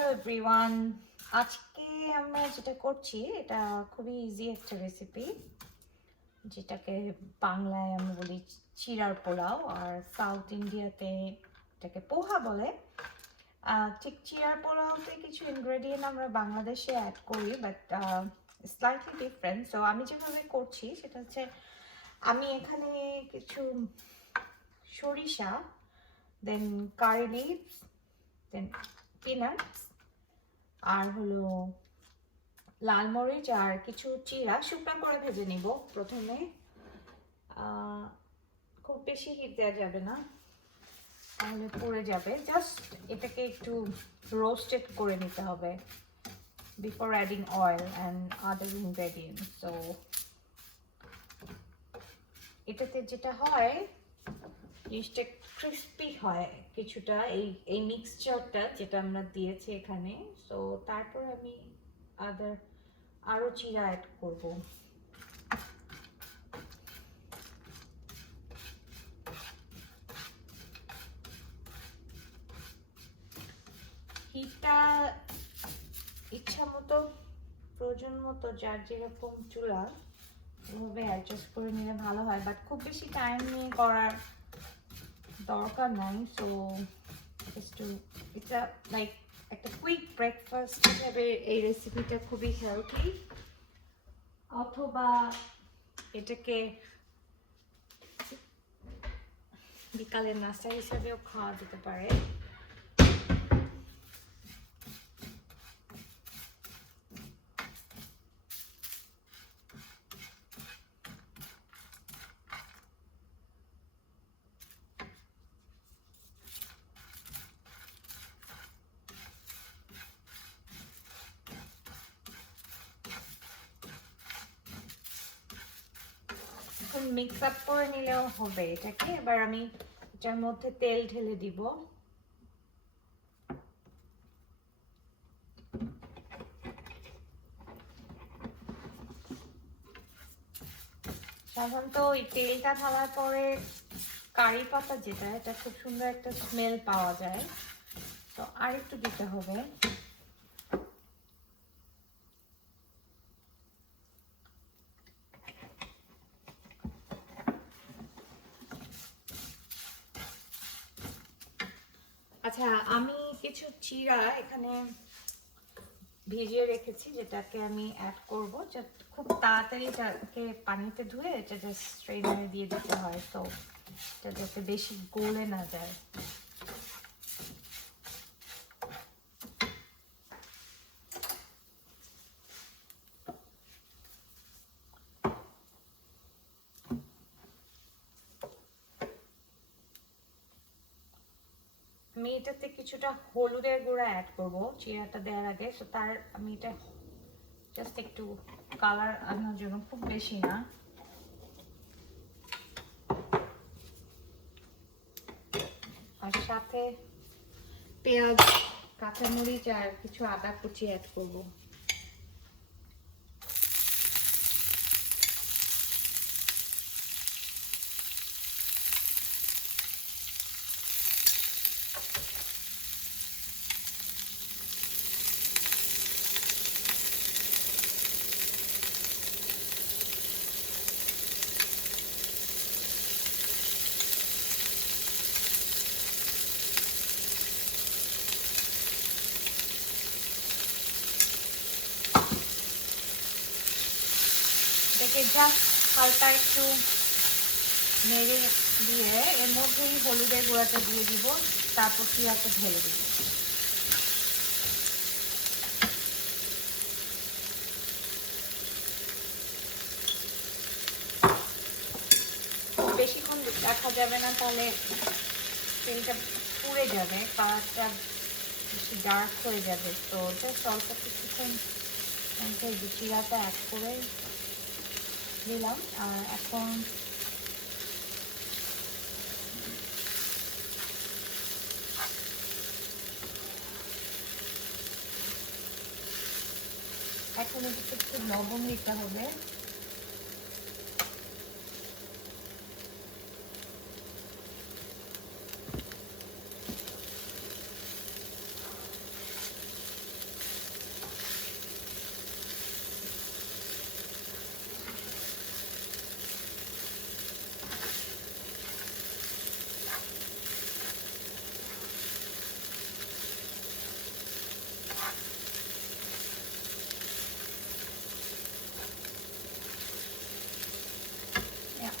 Hello everyone, আজকে আমরা যেটা করছি এটা খুবই ইজি একটা রেসিপি, যেটাকে বাংলায় আমরা বলি চিড়ার পোলাও, আর সাউথ ইন্ডিয়াতে এটাকে পোহা বলে। ঠিক চিড়ার পোলাওতে কিছু ইনগ্রেডিয়েন্ট আমরা বাংলাদেশে অ্যাড করি, বাট স্লাইটলি ডিফারেন্ট। সো আমি যেভাবে করছি সেটা হচ্ছে, আমি এখানে কিছু সরিষা, দেন কারি লিভস, দেন পিনাটস, আর হলো লাল মরিচ আর কিছু চিরা শুকনো করে ভেজে নিব প্রথমে। খুব বেশি হিট দেওয়া যাবে না, তাহলে পুড়ে যাবে। জাস্ট এটাকে একটু রোস্টেড করে নিতে হবে before adding oil and other ingredients. So এটাতে যেটা হয়, জিনিসটা ক্রিস্পি হয় কিছুটা, এই মিক্সচারটা যেটা আমরা দিয়েছি এখানে। সো তারপর আমি আরও চিরা অ্যাড করব। হিটটা ইচ্ছা মতো, প্রয়োজন মতো, যার যেরকম চুলা ওভাবে অ্যাডজাস্ট করে নিলে ভালো হয়, বাট খুব বেশি টাইম নিয়ে করার দরকার নাই। সো এটা লাইক একটা কুইক ব্রেকফাস্ট হিসেবে এই রেসিপিটা খুবই হেলথি, অথবা এটাকে বিকালের নাস্তা হিসেবেও খাওয়া যেতে পারে। মিক্স আপ করে নিলেও হবে এটাকে। এবার আমি এটার মধ্যে তেল ঢেলে দিব। সাধারণত ওই তেলটা ঢালার পরে কারি পাতা যেটা, এটা খুব সুন্দর একটা স্মেল পাওয়া যায়, তো আর একটু দিতে হবে। আচ্ছা, আমি কিছু চিরা এখানে ভিজিয়ে রেখেছি, যেটাকে আমি অ্যাড করব। খুব তাড়াতাড়ি এটাকে পানিতে ধুয়ে এটা জাস্ট স্ট্রেনারে দিয়ে দিতে হয়, তো এটা যাতে বেশি গলে না যায়। আমি এটাতে কিছুটা হলুদের গুঁড়া অ্যাড করব চিরাটা দেওয়ার আগে। তো তার আমি এটা জাস্ট একটু কালার আনার জন্য, খুব বেশি না। আর সাথে পেঁয়াজ, কাঁচামরিচ আর কিছু আদা কুচি অ্যাড করব। এটাকে জাস্ট হালকা একটু নেড়ে দিয়ে এর মধ্যেই হলুদের গুঁড়াটা দিয়ে দিব, তারপর চিরাটা ঢেলে দিব। বেশিক্ষণ রাখা যাবে না, তাহলে তেলটা পুড়ে যাবে, কালারটা বেশি ডার্ক হয়ে যাবে। তো জাস্ট অল্প কিছুক্ষণ চিরাটা অ্যাড করে দিলাম। আর এখন এটাকে একটু লবণ দিতে হবে।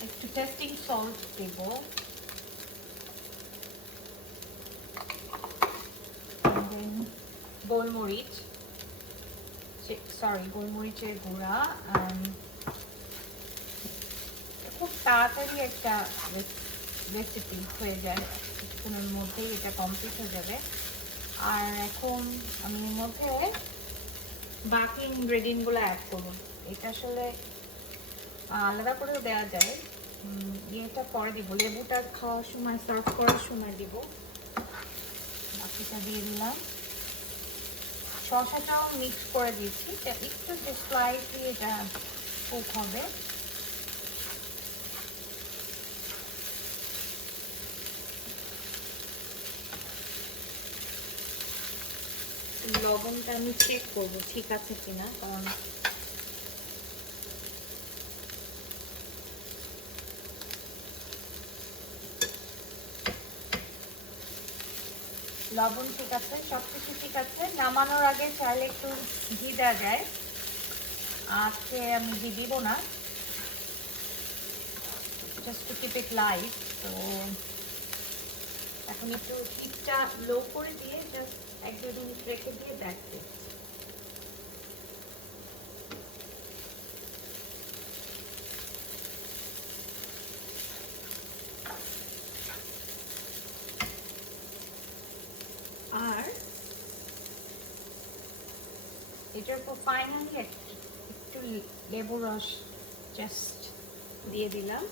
একটু টেস্টিং সল্ট দেব, গোলমরিচ, গোলমরিচের গুঁড়া। খুব তাড়াতাড়ি একটা রেসিপি হয়ে যায়, কিছুক্ষণের মধ্যেই এটা কমপ্লিট হয়ে যাবে। আর এখন আমি এর মধ্যে বাকি ইনগ্রেডিয়েন্টগুলো অ্যাড করব। এটা আসলে আলাদা করেও দেওয়া যায়, ইয়েটা পরে দিব, লেবুটা খাওয়ার সময় সার্ভ করার সময় দিব। বাকিটা দিয়ে দিলাম, শসাটাও মিক্স করে দিচ্ছি, একটু স্লাইসলি এটা কুক হবে। লবণটা আমি চেক করবো ঠিক আছে কিনা, কারণ লবণ ঠিক আছে, সবকিছু ঠিক আছে। নামানোর আগে চাইলে একটু ঘি দেওয়া যায়, আজকে আমি ঘি দিব না, just to keep it light. তো এখন একটু হিটটা লো করে দিয়ে জাস্ট 1-2 মিনিট রেখে দিয়ে দেখতে। আর এটার উপর ফাইনালি একটু লেবু রস জাস্ট দিয়ে দিলাম।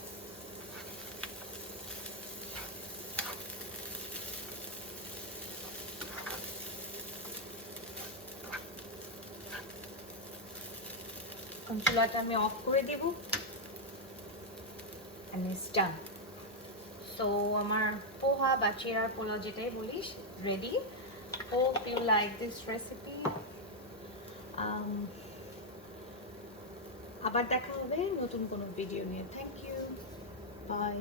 চুলাটা আমি অফ করে দিব, and it's done. So আমার পোহা বা চিরার পোলাও যেটাই বলিস ready. Hope you like this recipe. আবার দেখা হবে নতুন কোনো ভিডিও নিয়ে। Thank you, by.